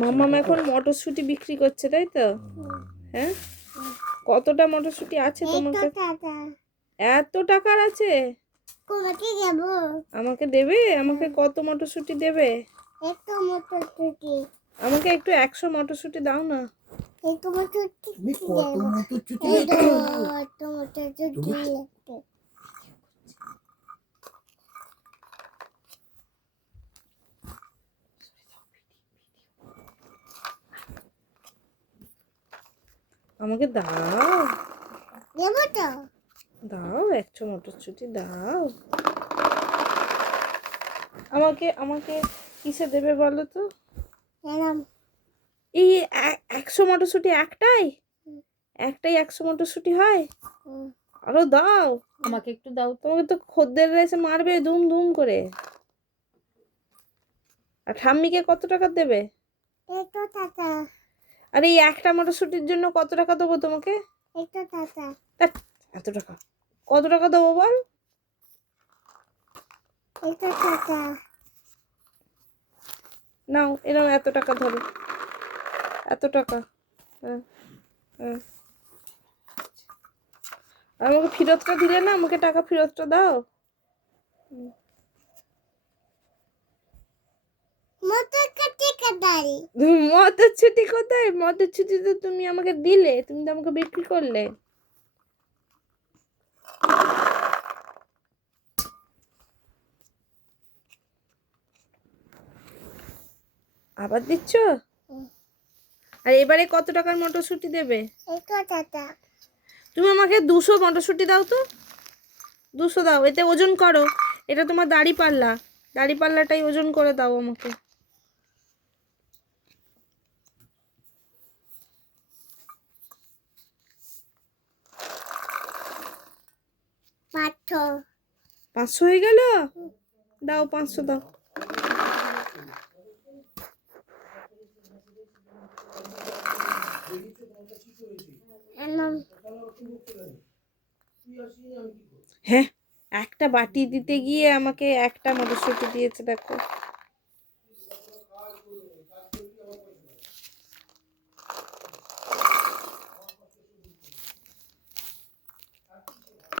মাম্মাম এখন মটরশুঁটি বিক্রি করছে, তাই তো? হ্যাঁ, কতটা মটরশুঁটি আছে তোমার কাছে? এত টাকার আছে? আমাকে দেবে? আমাকে কত মটরশুঁটি দেবে? আমাকে একটু 100 মটরশুঁটি দাও না। আমাকে দাও, দাও 100 মটরশুঁটি দাও। আমাকে আমাকে কিসে দেবে বলো তো? এই 100 মটরশুঁটি একটাই 100 মটরশুঁটি হয়? আরো দাও, আমাকে একটু দাও। তোমাকে তো খদ্দেররা এসে মারবে ধুম ধুম করে। আর ঠাম্মিকে কত টাকা দেবে? আর এই একটা মটরশুঁটির জন্য কত টাকা দেবো তোমাকে? এত টাকা? কত টাকা দেবো বল? নাও, এরকম এত টাকা ধরো, এত টাকা। হ্যাঁ, হ্যাঁ। আর আমাকে ফেরতটা দিলে না, আমাকে টাকা ফেরতটা দাও। মটরশুঁটি কোথায়? মটরশুঁটি তো তুমি আমাকে দিলে, তুমি তো আমাকে বিক্রি করলে। আবার দিচ্ছ? আর এবারে কত টাকার মটরশুঁটি দেবে? তুমি আমাকে 200 মটরশুঁটি দাও তো, 200 দাও। এতে ওজন করো, এটা তোমার দাড়িপাল্লা, দাড়িপাল্লাটাই ওজন করে দাও আমাকে। পাঁচশো হয়ে গেল? দাও 500 দাও। হ্যাঁ, একটা বাটি দিতে গিয়ে আমাকে একটা মটরশুঁটি দিয়েছে, দেখো।